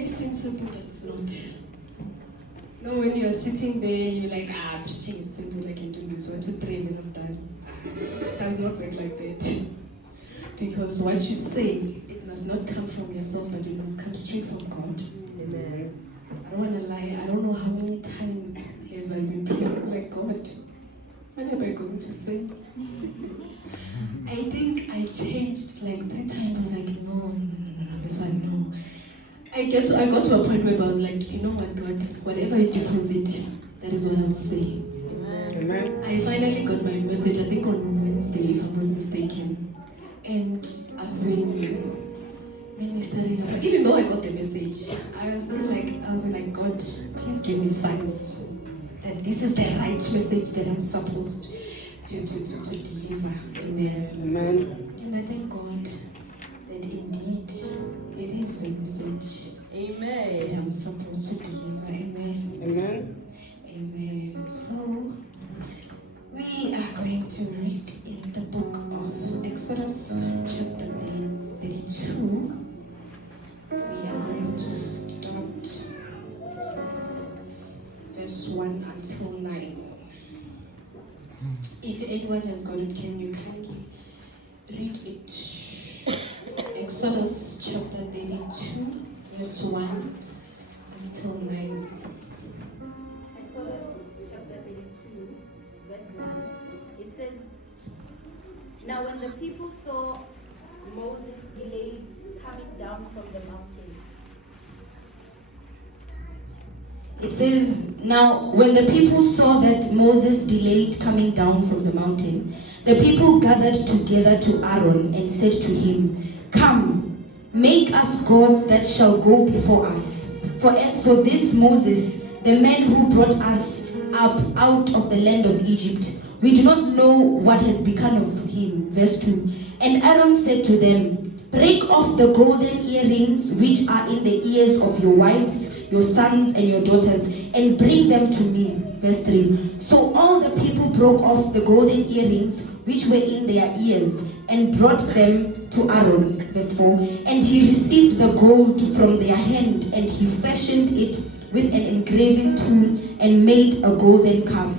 may seem simple, but it's not. No, when you're sitting there, you're like, preaching is simple, I can do this, 1, 2, 3, and I'm done. It does not work like that. Because what you say, it must not come from yourself, but it must come straight from God. Amen. I don't want to lie, I don't know how many times have I been praying, like, God, when am I going to say? I think I changed like 3 times. I was like, no, this one, no. I got to a point where I was like, you know what, God, whatever you deposit, that is what I will say. Amen. I finally got my message, I think on Wednesday, if I'm not mistaken. And I've been ministering. But even though I got the message, I was like, God, please give me signs that this is the right message that I'm supposed to deliver. Amen. Amen. And I thank God that indeed it is the message that Amen. I'm supposed to deliver. Amen. Amen. Amen. So we are going to read in the book of Exodus, chapter 32. We are going to start verse 1 until 9. If anyone has got it, can you kindly read it? Exodus chapter 32, verse 1 until 9. Exodus chapter 32, verse 1. It says, "Now when the people saw Moses delayed coming down from the mountain." It says, "Now when the people saw that Moses delayed coming down from the mountain, the people gathered together to Aaron and said to him, 'Come, make us gods that shall go before us. For as for this Moses, the man who brought us up out of the land of Egypt, we do not know what has become of him.'" Verse 2. "And Aaron said to them, 'Break off the golden earrings which are in the ears of your wives, your sons and your daughters, and bring them to me.'" Verse 3. "So all the people broke off the golden earrings which were in their ears and brought them to Aaron." Verse 4. "And he received the gold from their hand, and he fashioned it with an engraving tool and made a golden calf.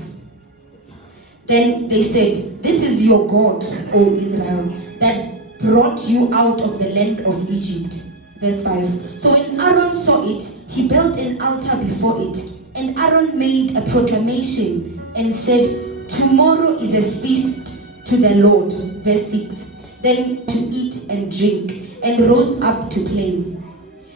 Then they said, 'This is your God, O Israel, that brought you out of the land of Egypt.'" Verse 5. "So when Aaron saw it, he built an altar before it. And Aaron made a proclamation and said, 'Tomorrow is a feast to the Lord.'" Verse 6. "Then to eat and drink, and rose up to play.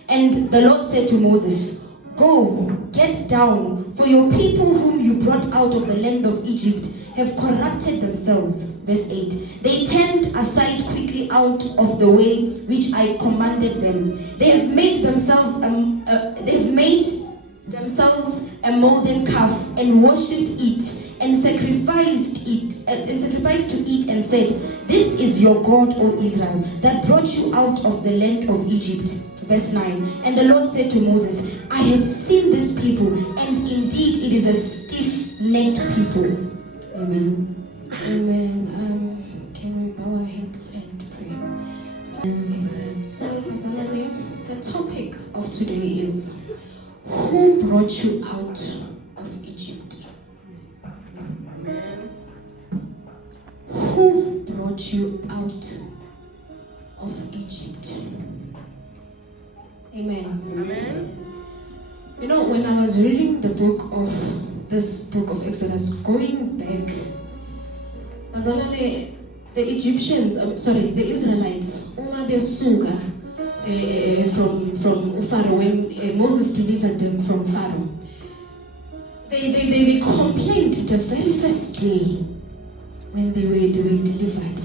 And the Lord said to Moses, 'Go, get down, for your people whom you brought out of the land of Egypt have corrupted themselves.'" Verse 8. "They turned aside quickly out of the way which I commanded them. They have made themselves a molten calf and worshipped it and sacrificed to it and said, 'This is your God, O Israel, that brought you out of the land of Egypt.'" Verse 9. "And the Lord said to Moses, 'I have seen this people, and indeed it is a stiff-necked people.'" Amen. Amen. Can we bow our heads and pray? So, Mazalane, the topic of today is, who brought you out of Egypt? Amen. Who brought you out of Egypt? Amen. Amen. You know, when I was reading this book of Exodus, going back, Mazalane, the Israelites, uma besuka from Pharaoh, when Moses delivered them from Pharaoh, they complained the very first day when they were delivered.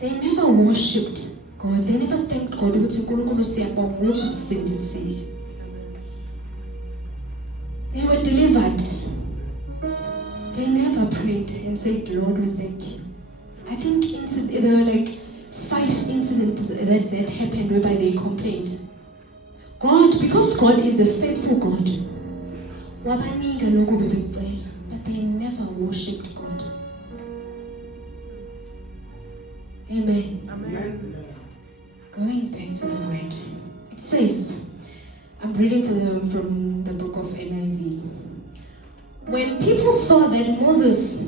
They never worshipped God. They never thanked God. They were delivered. They never prayed and said, "Lord, we thank you." I think there were like 5 incidents that happened whereby they complained. God, because God is a faithful God, but they never worshipped God. Amen. Amen. Going back to the word, it says, I'm reading from the book of NIV. When people saw that Moses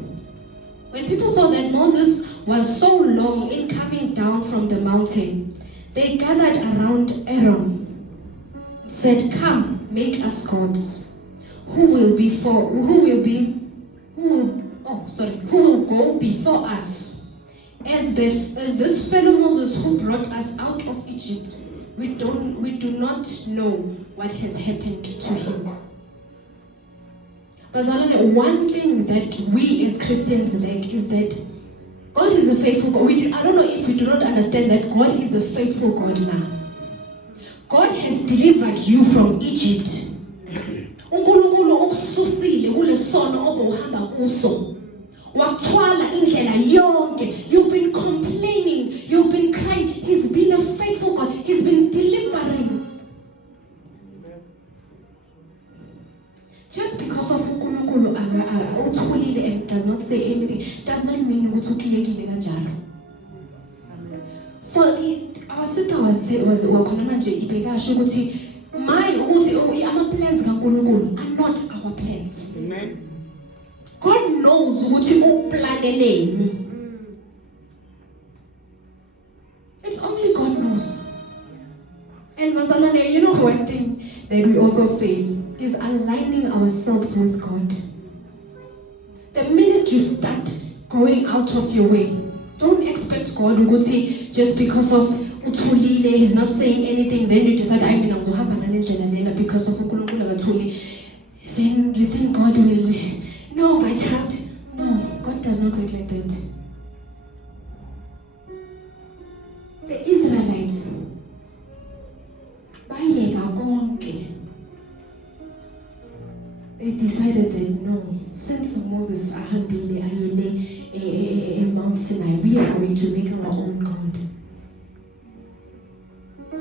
was so long in coming down from the mountain, they gathered around Aaron and said, "Come, make us gods. Who will go before us? As this fellow Moses who brought us out of Egypt, we do not know what has happened to him." But one thing that we as Christians like is that God is a faithful God. I don't know if we do not understand that God is a faithful God now. God has delivered you from Egypt. uNkulunkulu okususile kule sono obuhamba kuso. Wakuthwala indlela yonke. You've been complaining, you've been crying. He's been a faithful God. He's been delivering. Just because of uNkulunkulu uthulile and does not say anything does not mean ukuthi ukhiyekile kanjalo. For our sister was wakhona manje ibekasho ukuthi ukuthi ama plans kaNkulunkulu are not our plans. Amen. God knows ukuthi ukuplaneleni. It's only God knows. And Mazalane, you know one thing that we also fail is aligning ourselves with God. The minute you start going out of your way, don't expect God ukuthi just because of uthulile, he's not saying anything, then you decide I mean ngizohamba ngalendlela lena because of uNkulunkulu akathuli. Then you think God will. No, my child. No, God does not work like that. The Israelites bayeka konke. They decided that no, since Moses ahambile ayele Mount Sinai, we are going to make our own God.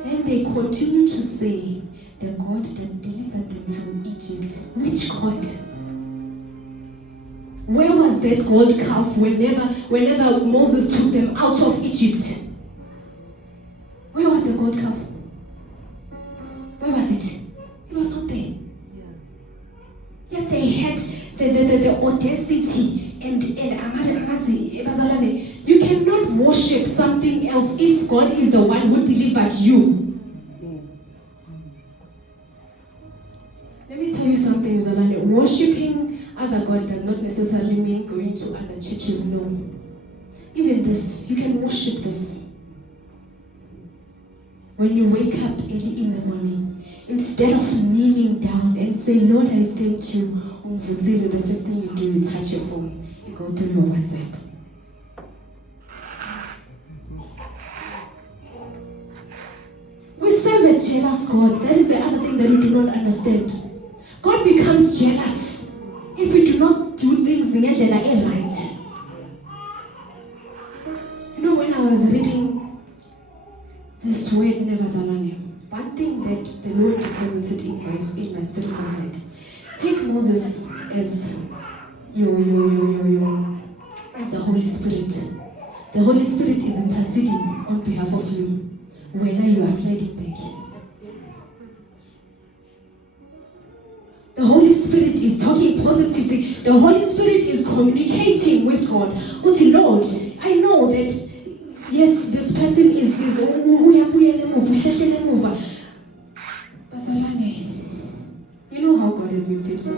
Then they continue to say the God that delivered them from Egypt. Which God? Where was that gold calf whenever Moses took them out of Egypt? Where was the gold calf? Where was it? It was not there. Yet they had the audacity and you cannot worship something else if God is the one who delivered you. Let me tell you something, Zalane. Worshipping other God does not necessarily mean going to other churches. No. Even this, you can worship this. When you wake up early in the morning, instead of kneeling down and say, "Lord, I thank you," the first thing you do, you touch your phone, you go through your WhatsApp. We serve a jealous God. That is the other thing that we do not understand. God becomes jealous if we do not do things in a right. You know, when I was reading this word, Nevazalane, one thing that the Lord deposited in my spirit was like, take Moses as as the Holy Spirit. The Holy Spirit is interceding on behalf of you when you are sliding back. The Holy Spirit is talking positively. The Holy Spirit is communicating with God. But Lord, I know that yes, this person is you know how God has been faithful.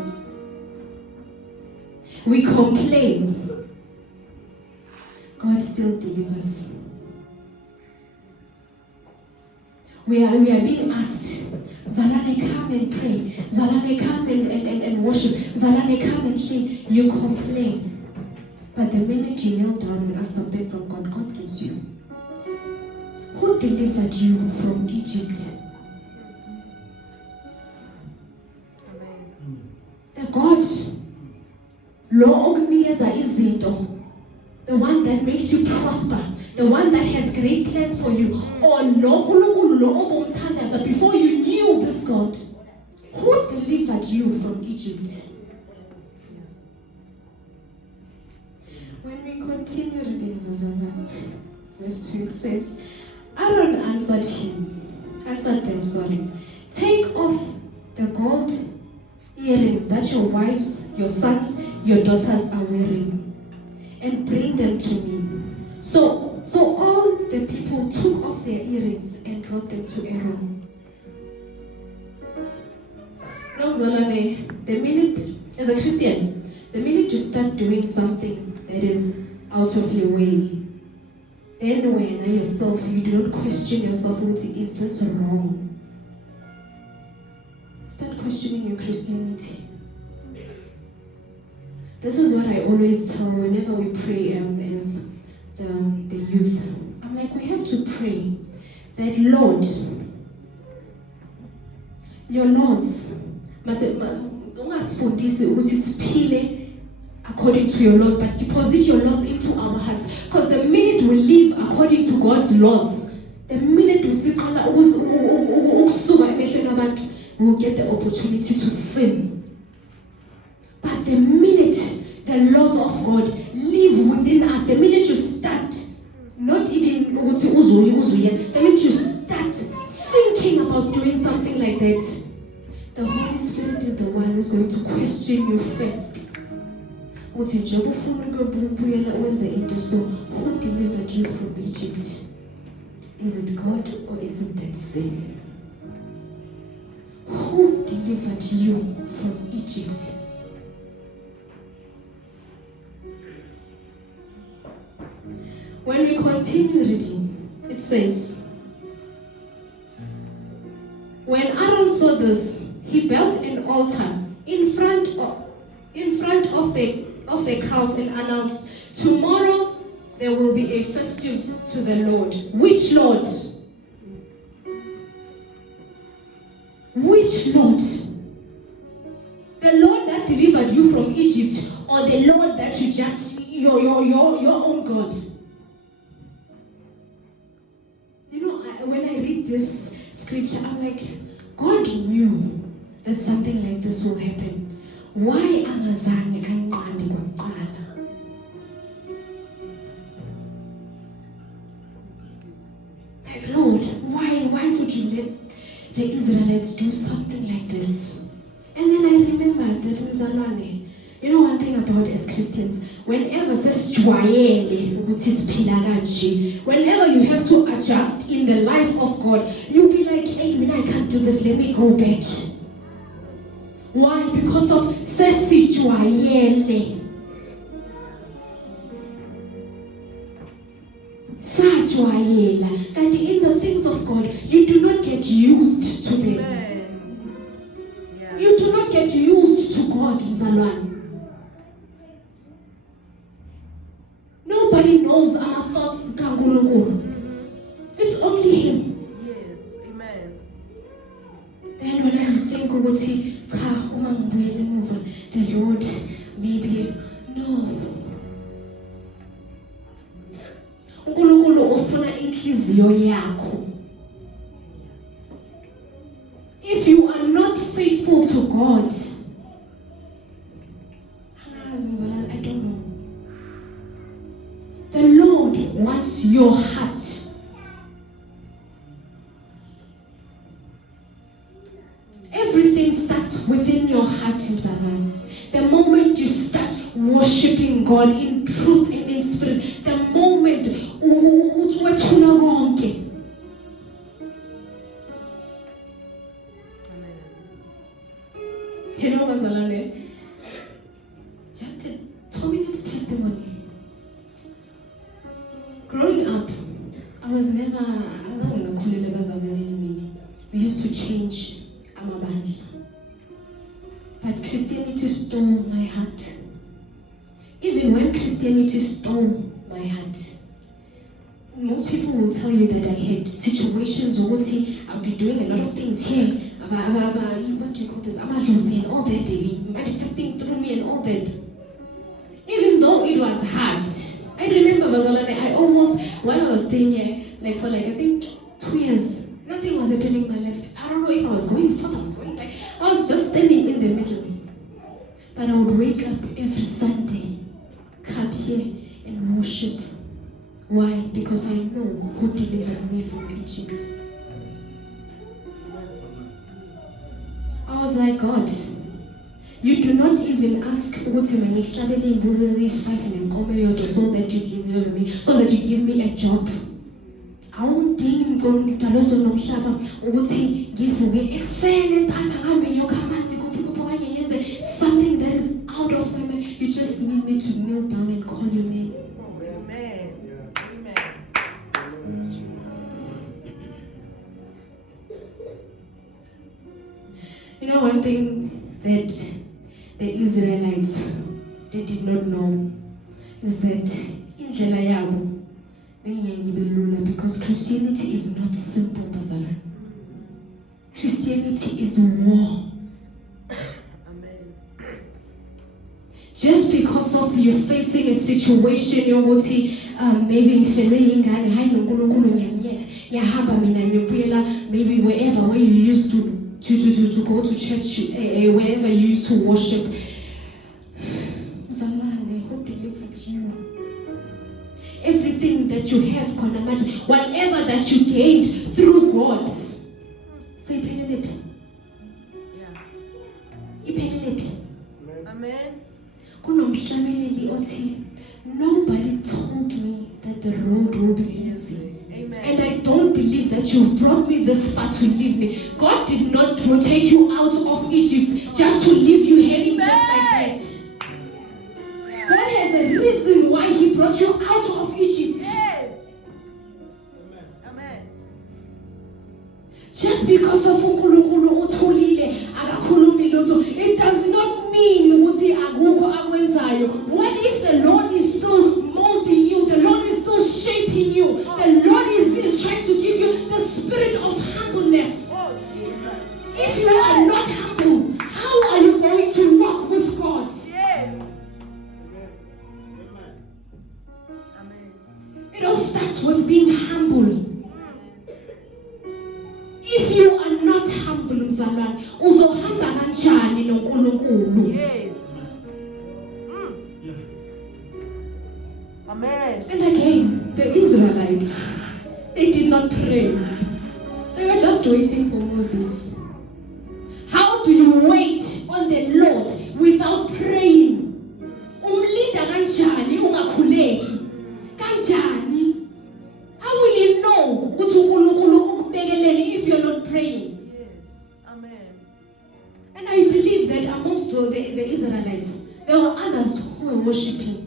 We complain, God still delivers. We are being asked, Zalane, come and pray. Zalane, come and worship. Zalane, come and sing. You complain. But the minute you kneel down and ask something from God, God gives you. Who delivered you from Egypt? The God, the one that makes you prosper, the one that has great plans for you. Before you knew this God, who delivered you from Egypt? When we continue reading verse 2, it says, Aaron answered them, take off the gold earrings that your wives, your sons, your daughters are wearing, and bring them to me. So all the people took off their earrings and brought them to Aaron. No, Zalane, the minute, as a Christian, the minute you start doing something that is out of your way, then when yourself, you do not question yourself, is this wrong? Start questioning your Christianity. This is what I always tell whenever we pray as the youth. I'm like, we have to pray that, Lord, your laws must according to your laws, but deposit your laws into our hearts. Because the minute we live according to God's laws, the minute we see we'll get the opportunity to sin. But the minute the laws of God live within us, the minute you start, not even the minute you start thinking about doing something like that, the Holy Spirit is the one who's going to question you first. So, who delivered you from Egypt? Is it God or is it that sin? Who delivered you from Egypt? When we continue reading, it says, when Aaron saw this, he built an altar in front of the calf and announced, tomorrow there will be a festive to the Lord. Which Lord? Which Lord? The Lord that delivered you from Egypt, or the Lord that you just your own God? You know, when I read this scripture, I'm like, God knew that something like this will happen. Why angazange ayinqande kwakuqala? Like, Lord, why would you let the Israelites do something like this? And then I remembered that Mzalwane, you know one thing about as Christians, whenever whenever you have to adjust in the life of God, you'll be like, hey, I can't do this, let me go back. Why? Because of sesijwayele. Sajwayela. And in the things of God, you do not get used to them. Yeah. You do not get used to God, Mzalwane. Nobody knows our thoughts. It's only Him. Yes, amen. Then when I think the Lord, maybe, no. If you are not faithful to God, I don't know. The Lord wants your heart. Everything starts within your heart, Mzalwane. The moment you start worshiping God in truth and in spirit, the moment you know, Mzalwane, just a 2-minute testimony. Growing up, I was never, we used to change amabandla. But Christianity stole my heart. Even when Christianity stole my heart, most people will tell you that I had situations where I'll be doing a lot of things here. What do you call this? Amadlozi and all that. They be manifesting through me and all that. Even though it was hard. I remember, Bazalane, I almost, while I was staying here, I think 2 years, nothing was happening in my life. I don't know if I was going forth, I was going back. I was just standing in the middle. But I would wake up every Sunday, come here and worship. Why? Because I know who delivered me from Egypt. was like, God, you do not even ask ukuthi mangihlabele imbuzi eziyi-5 nenkomo eyodwa so that you deliver me, so that you give me a job. Awudingi mdalo sonomhlaba ukuthi ngivuke ekuseni ngithatha ngihambe ngiyokha amanzi kuphi okanye ngenze something that is out of my mind. You just need me to kneel down and call your name. Amen. Amen. You know, one thing that the Israelites, they did not know is that indlela yabo beyingenye belula, because Christianity is not simple, bazalwane. Christianity is war. Amen. Just because of you facing a situation yokuthi maybe ngifelwe ingane, hayi noNkulunkulu ngiyamyeka, ngiyahamba mina ngiyobuyela maybe where you used to go to church, wherever you used to worship. Mzalwane, who delivered you? Everything that you have, whatever that you gained through God, say iphelele. Yeah. Iphelele. Amen. Kunomhlabeleli othi, nobody told me that the road will be easy. Amen. And I don't believe that you've brought me this far to leave me. God did not take you out of Egypt just to leave you hanging just like that. God has a reason why He brought you out of Egypt. Yes. Amen. Just because of uNkulunkulu uthulile akakhulumi lutho, it does not mean ukuthi akukho akwenzayo. What if the Lord is still molding you? The Lord is still shaping you. The Lord is trying to give you the spirit of humbleness. Oh, Jesus. If you are not humble, how are you going to walk with God? Yes. Amen. It all starts with being humble. If you are not humble, mzalwane, uzohamba kanjani noNkulunkulu? Yes. Amen. And again, the Israelites, they did not pray. They were just waiting for Moses. How do you wait on the Lord without praying? Umlinda kanjani ungakhuleki? Kanjani? How will you know ukuthi uNkulunkulu ukubekeleni if you're not praying? Yes. Amen. And I believe that amongst the Israelites, there were others who were worshiping.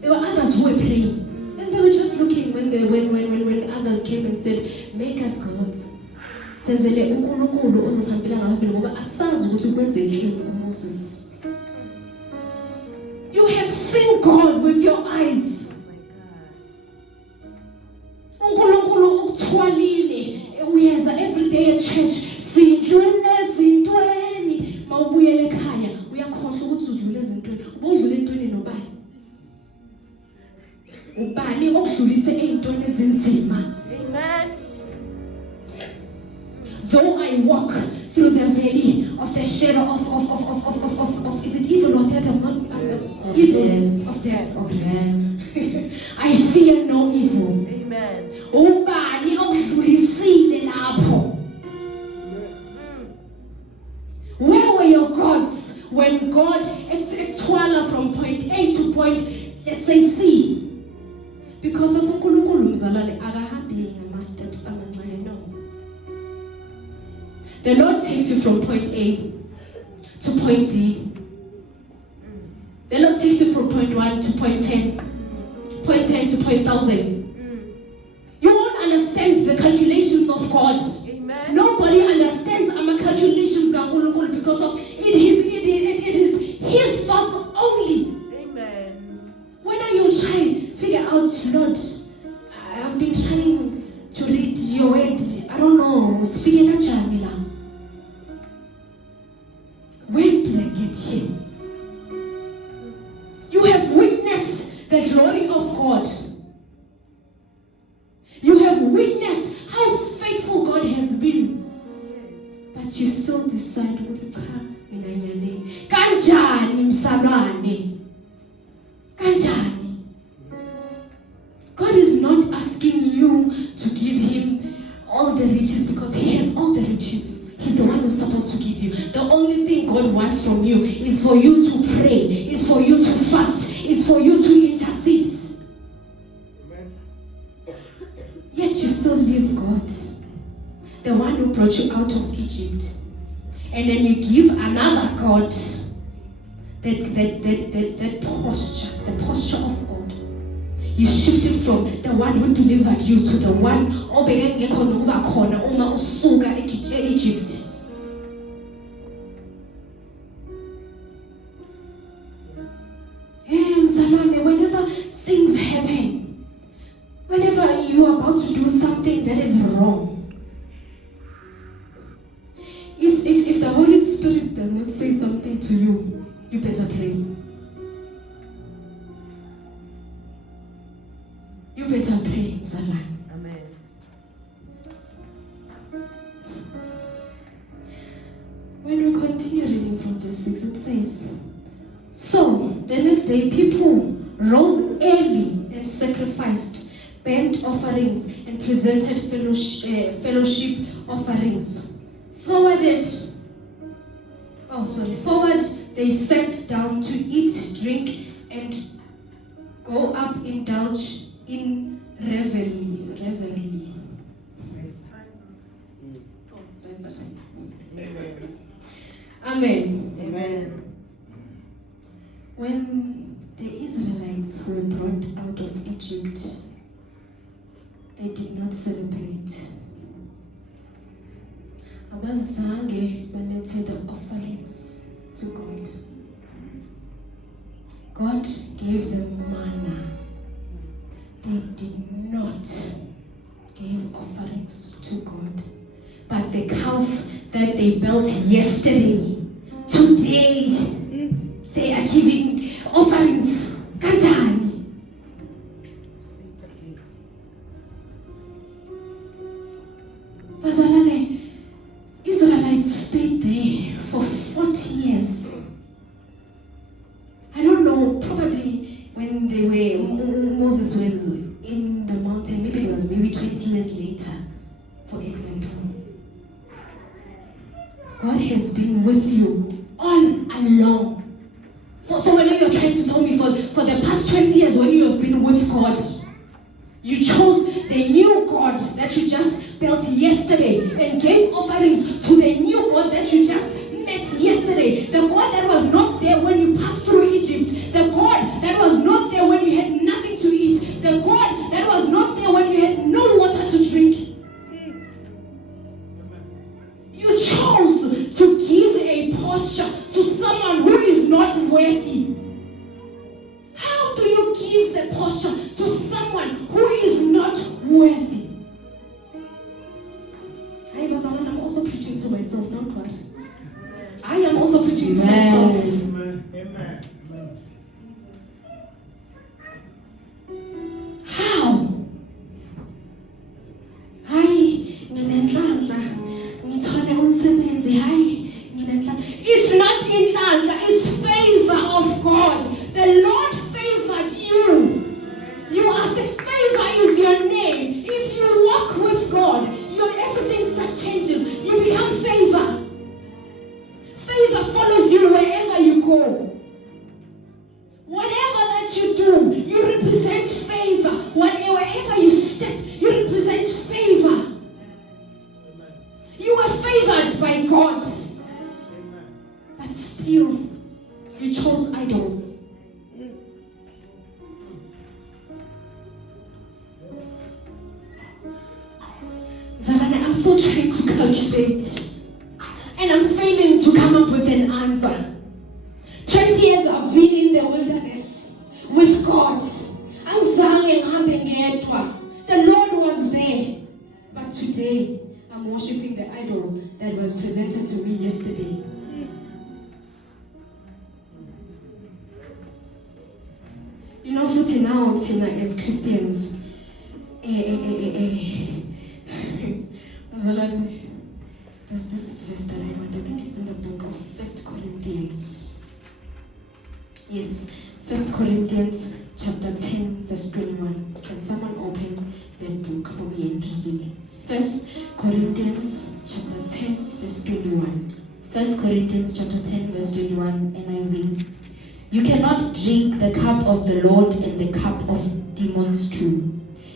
There were others who were praying. And they were just looking when others came and said, make us gods. Senzele uNkulunkulu ozosihambela ngaphambili ngoba asazi ukuthi kwenzekile kuMoses. You have seen God with your eyes. uNkulunkulu ukuthwalile uyeza every day at church sidlule ezintweni mawubuyele ekhaya uyakhohlwa ukuthi udlule ezintweni ubudlule entweni nobani ubani okudlulise ezintweni ezinzima. Amen. Though I walk through the valley of the shadow of is it evil or death? I'm not evil of death. Okay. I fear no evil. Amen. Ubani okudlulisile lapho? Where were your gods when God etwala from point A to point, let's say C? Because of uNkulunkulu mzalwane akahambi ngama steps amancane, no. The Lord takes you from point A to point D. The Lord takes you from point 1 to point 10. Point 10 to point 1,000. You won't understand the calculations of God. Amen. Nobody understands our calculations because of it is His thoughts only. Amen. When are you trying to figure out, Lord, I've been trying to read your word. I don't know. When did I get here? You have witnessed the glory of God. You have witnessed how faithful God has been. But you still decide ukuthi cha mina ngiyale. Kanjani msalwane? Kanjani? God is not asking you to give Him all the riches because He has all the riches. He's the one who's supposed to give you. The only thing God wants from you is for you to pray, is for you to fast, is for you to intercede. Amen. Yet you still leave God, the one who brought you out of Egypt. And then you give another God that posture, the posture of God. You shifted from the one who delivered you to the one obengekho nokuba khona uma usuka Egypt. Hey, Mzalwane, whenever things happen, whenever you're about to do something that is wrong, if the Holy Spirit does not say something to you, you better pray. You better pray, Mzalwane. Amen. When we continue reading from verse 6, it says, so the next day people rose early and sacrificed burnt offerings and presented fellowship offerings. Forward, they sat down to eat, drink, and go up, indulge in revelry. Amen. Amen. When the Israelites were brought out of Egypt, they did not celebrate. Abazange balethe the offerings to God. God gave them manna. They did not give offerings to God. But the calf that they built yesterday, today, they are giving offerings. Kanjani? Bazalwane, Israelites stayed there for 40 years. I don't know, probably when Moses was in the mountain, maybe it was 20 years later, for example. God has been with you all along. So whenever you're trying to tell me for the past 20 years when you have been with God, you chose the new God that you just built yesterday and gave offerings to the new God that you just met yesterday. The God that was not there when you passed through Egypt. The God that was not there when you had nothing to eat. The God that was not there when you had no water to drink. You chose to give a posture to someone who is not worthy. How do you give the posture to someone who is not worthy? Hey, Bazalan, I'm also preaching to myself, don't worry. I am also preaching to myself. Amen. Amen. How? Hayi, nginenhlanhla. Ngithole umsebenzi. Hayi, nginenhlanhla. It's not inhlanhla, it's favor of God. The Lord favored you. You are favor is your name. If you walk with God, everything starts changes. You become favor. Favor follows you wherever you go. Whatever that you do, you represent favor. Wherever you step, you represent favor. You were favored by God. But still, you chose idols. Zalane, I'm still trying to calculate. And I'm failing to come up with an answer. 20 years I've been in the wilderness with God. The Lord was there. But today, I'm worshiping the idol that was presented to me yesterday. You know, for now, as Christians, there's this verse that I read. I think it's in the book of 1 Corinthians. Yes, 1 Corinthians chapter 10, verse 21. Can someone open their book for me and read it? 1 Corinthians chapter 10, verse 21. 1 Corinthians chapter 10, verse 21, and I read, "You cannot drink the cup of the Lord and the cup of demons too.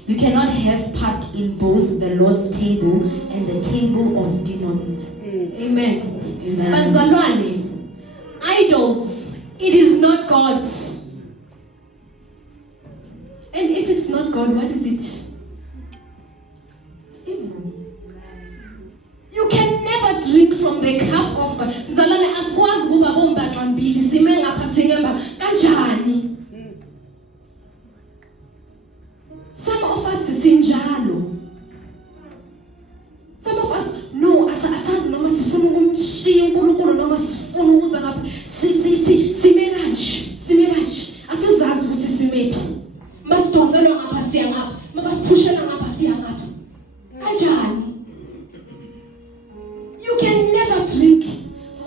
You cannot have part in both the Lord's table and the table of demons." Amen. Amen. Bazalwane, idols, it is not God. And if it's not God, what is it? It's evil. You can never drink from the cup of God. Mzalwane, asikwazi ukuba bombaxa mbili sime ngapha singemba kanjani? Some of us sinjalo. Some of us no asazi noma sifuna ukumshiya uNkulunkulu noma sifuna ukuza ngapha sime kanje asizazi ukuthi simephi. Masidonselwa ngapha siya ngapha, mabasiphushela ngapha siya ngapha. Kanjani? You can never drink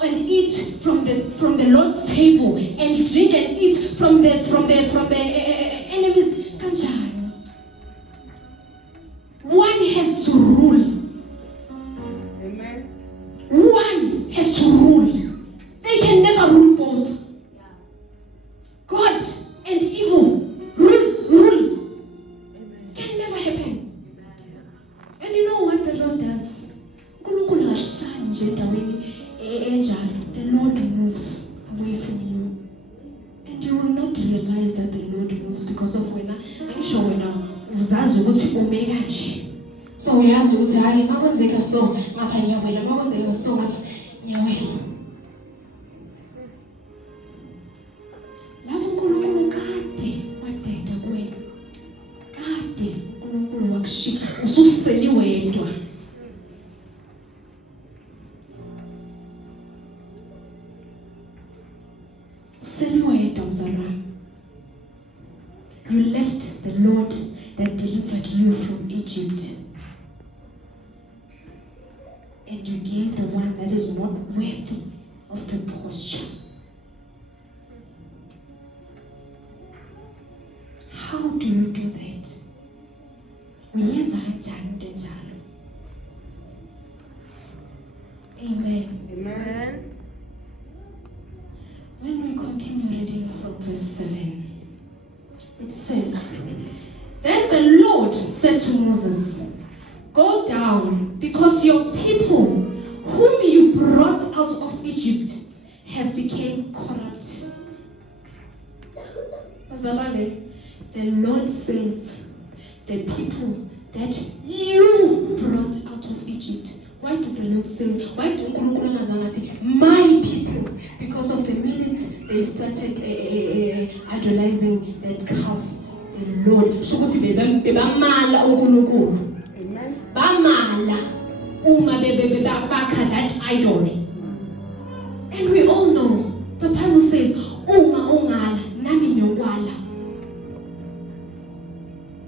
and eat from the Lord's table and drink and eat from the enemy's. Kanjani? One has to rule. Amen. One has to rule. They can never rule both. God and evil rule. Can never happen. And you know what the Lord does? uNkulunkulu akahlali nje endaweni enjalo. The Lord moves away from you. And you will not realize that the Lord moves because of wena. Angisho wena uzazi ukuthi ume kanje. So uyazi ukuthi hayi makwenzeka so ngapha ngiyawela, makwenzeka so ngapha ngiyawela. Lava uNkulunkulu kade wadeda kuwena. Kade uNkulunkulu wakushika ususeli wedwa. Useli wedwa mzalwane. You left the Lord that delivered you from Egypt. And you gave the one that is not worthy of the posture. How do you do that? Uyenza kanjani into enjalo? Amen. Amen. When we continue reading from verse 7, it says, "Then the Lord said to Moses, Go down, because your people, whom you brought out of Egypt, have become corrupt." Bazalwane, the Lord says, the people that you brought out of Egypt. Why did the Lord say? Why did uNkulunkulu angazangathi my people? Because of the minute they started idolizing that calf, the Lord. Shukuthi bebamala uNkulunkulu. Amen. Bamala uma bakha that idol. And we all know, the Bible says, uma ungala nami ngiyokwala.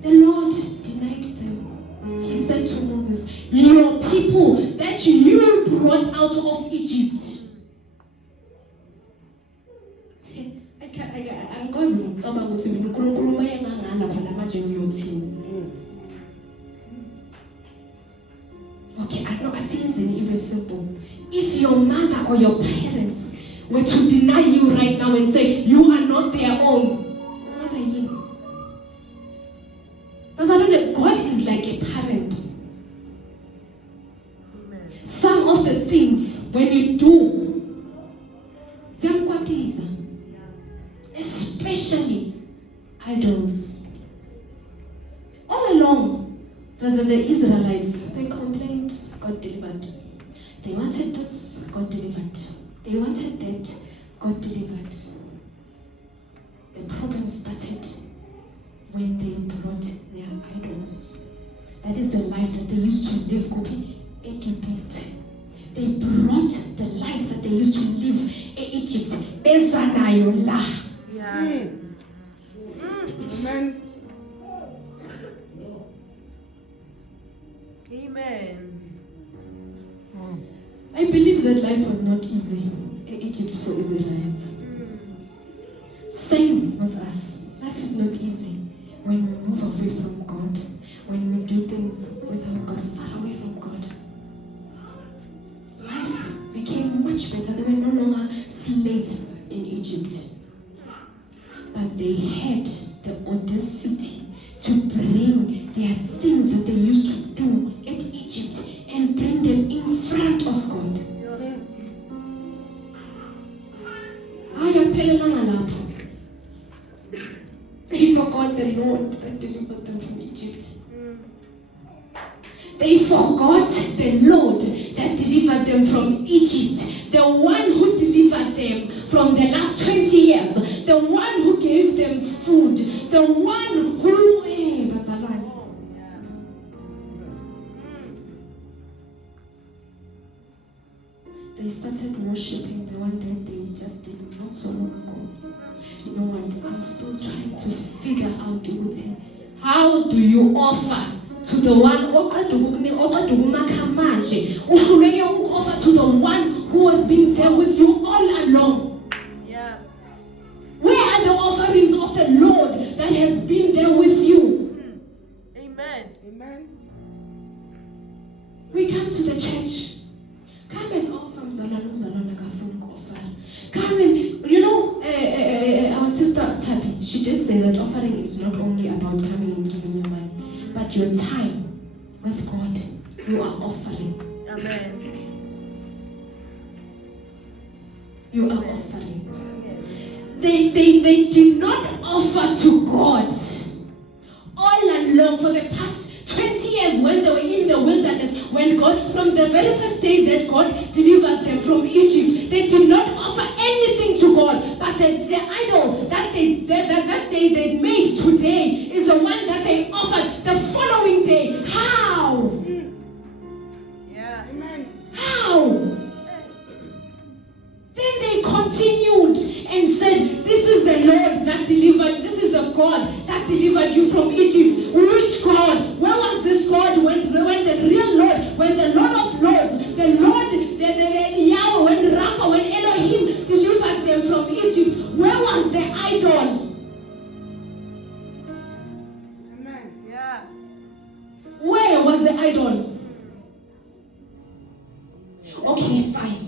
The Lord denied them. He said to Moses, your people that you brought out of Egypt. Angikwazi ukucabanga ukuthi mina uNkulunkulu mayengangala khona manje ngiyothini. Okay, asiyenzeni ibe simple. If your mother or your parents were to deny you right now and say you are not their own, what are you? Because I know that God is like a parent. Amen. Some of the things when you do, ziyamkwatisa, especially idols. All along, the Israelites, they complained, God delivered. They wanted this, God delivered. They wanted that, God delivered. The problem started when they brought their idols. That is the life that they used to live, Kupi, Egypt. They brought the life that they used to live in Egypt. Bezanayola. Yeah. Amen. Amen. I believe that life was not easy in Egypt for Israelites. Same with us. Life is not easy when we move away from God, when we do things without God, far away from God. Life became much better. They were no longer slaves in Egypt. But they had the audacity to bring their things that they used to do at Egypt and bring them in front of God. They forgot the Lord that delivered them from Egypt. They forgot the Lord that delivered them from Egypt. The one who delivered them from the last 20 years. The one who gave them food. The one who... They started worshipping the one that they just did not so long ago. You know what? I'm still trying to figure out the routine. How do you offer to the one offer to the one who has been there with you all along? Yeah. Where are the offerings of the Lord that has been there with you? Amen. Amen. We come to the church. Come and offer. Come and, you know, our sister Tabi, she did say that offering is not only about coming and giving your money, but your time with God. You are offering. Amen. You are offering. They did not offer to God all along for the past 20 years when they were in the wilderness, when God, from the very first day that God delivered them from Egypt, they did not offer anything to God, but the idol that they made today is the one that they offered the following day. How? Yeah. Amen. How? Then they continued and said, this is the Lord that delivered, this is the God that delivered you from Egypt. Which God? Where was this God when the real Lord, when the Lord of Lords, the Lord, the Yahweh, when Rapha, when Elohim delivered them from Egypt? Where was the idol? Amen. Yeah. Where was the idol? Okay, fine.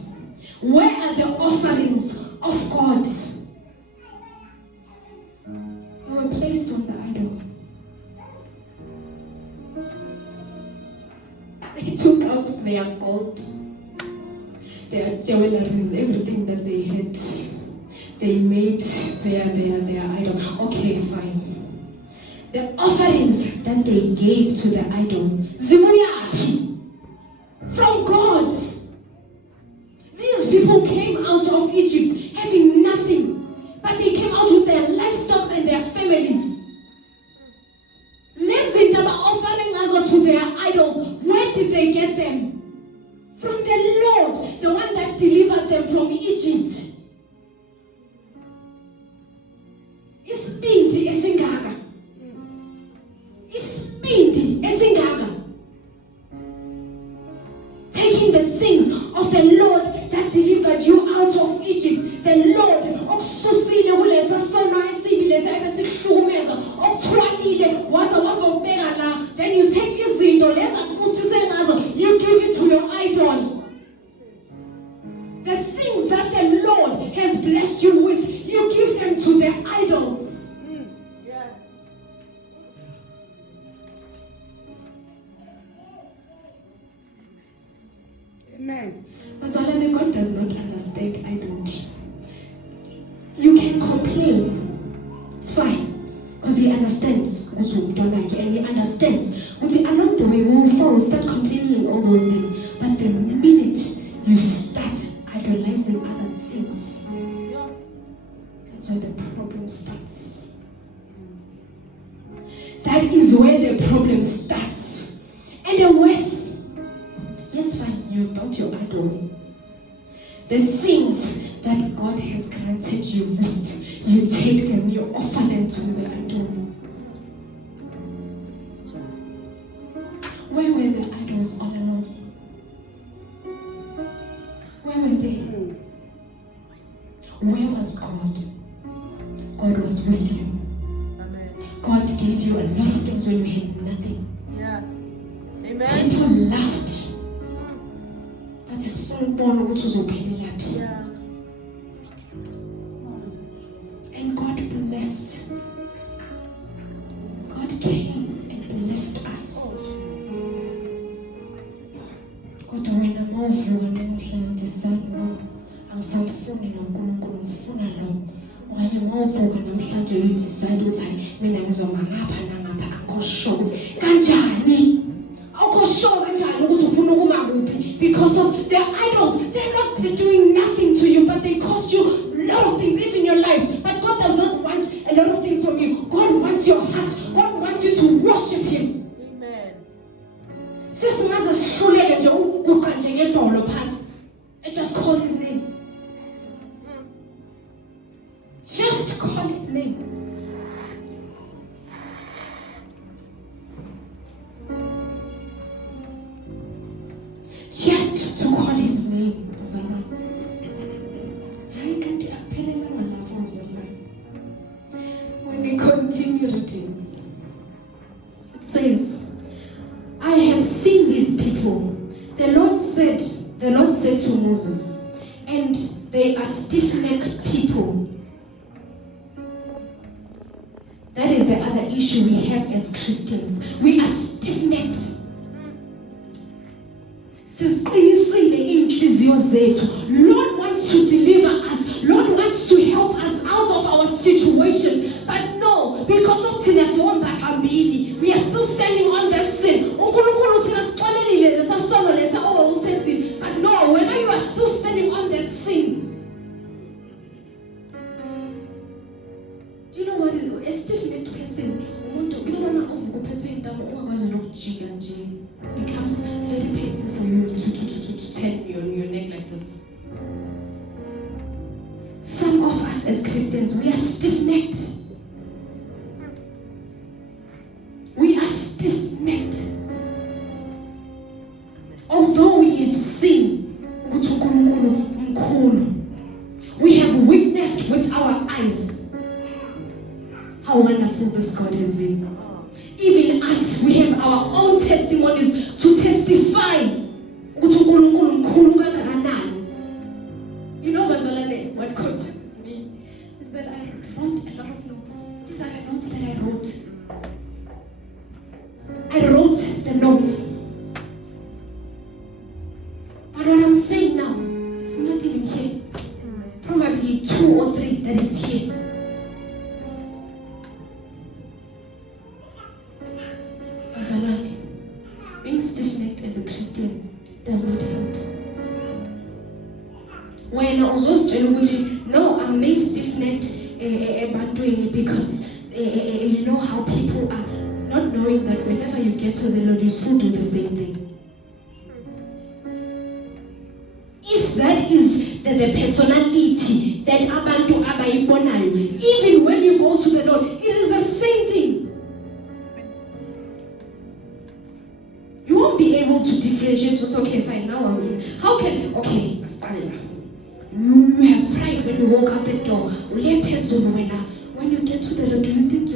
Where are the offerings of God? They were placed on the idol. They took out their gold, their jewelries, everything that they had. They made their idol. Okay, fine. The offerings that they gave to the idol, zimuyapi, from God. These people came out of Egypt having nothing, but they came out with their livestock and their families. Less than offering us to their idols. Where did they get them? From the Lord, the one that delivered them from Egypt. Isibindi esingaka. Isibindi esingaka. Taking the things of the Lord that delivered you out of Egypt. The Lord, okususile kulesa sono esibile sabe sikuhlukumeza, okuthwalile waza wazobheka la, then you take izinto leza kusise ngazo, you give it to your idol. The things that the Lord has blessed you with, you give them to the idols. Yeah. Amen. Mazalane, God does not understand idolatry. You can complain. It's fine. Because he understands what we don't like. And he understands. But along the way, we will fall, start complaining and all those things. But the minute you start idolizing other things, that's where the problem starts. That is where the problem starts. And the worst, yes, fine, you've built your idol. The things that God has granted you with, you take them, you offer them to the idols. Where were the idols all along? Where were they? Where was God? God was with you. Amen. God gave you a lot of things when you had nothing. Yeah. Amen. People laughed. But nathi sifuna ukubona ukuthi uzophelela phi. Yeah. And God blessed. God came and blessed us. Kodwa wena mawuvuka namuhla decide no, angisamfuni lo nkulunkulu, ngifuna lo. Okanye mawuvuka namhlanje you decide ukuthi hayi mina ngizoma ngapha nangapha, akho sure ukuthi kanjani. Akho sure kanjani ukuthi ufuna ukuma kuphi, because of their idols. They're not doing nothing to you, but they cost you a lot of things, even your life. But God does not want a lot of things from you. God wants your heart. God wants you to worship Him. Amen. Sesingaze sihluleke nje ukuguqa nje ngedolo phansi. Just call His name. Just call His name. Just to call His name. When we continue reading, it says, I have seen these people. The Lord said to Moses, and they are stiff-necked people. That is the other issue we have as Christians. We are stiff-necked. Lord wants to deliver us. Lord wants to help us out of our situations. But no, because of sin, we are still standing on that sin. But no, whenever you are still standing on that sin, do you know what is a stiff-necked person? Becomes very painful for you to turn your neck like this. Some of us as Christians, we are stiff-necked. We are stiff-necked. Although we have seen, we have witnessed with our eyes how wonderful this God has been. Even us, we have our own testimonies to testify. You know, what God was me is that I wrote a lot of notes. These are the notes that I wrote. I wrote the notes. But what I'm saying now, it's not even here. Probably 2 or 3 that is here. Being stiff-necked as a Christian does not help. When I was just no, I'm made stiff-necked because you know how people are, not knowing that whenever you get to the Lord, you still do the same thing. If that is the personality that abantu abayibonayo, even when you go to the Lord, it is the same thing. You won't be able to differentiate. Just okay, fine. Now I'm in. How can you have pride when you walk out the door? When you get to the Lord, do you think you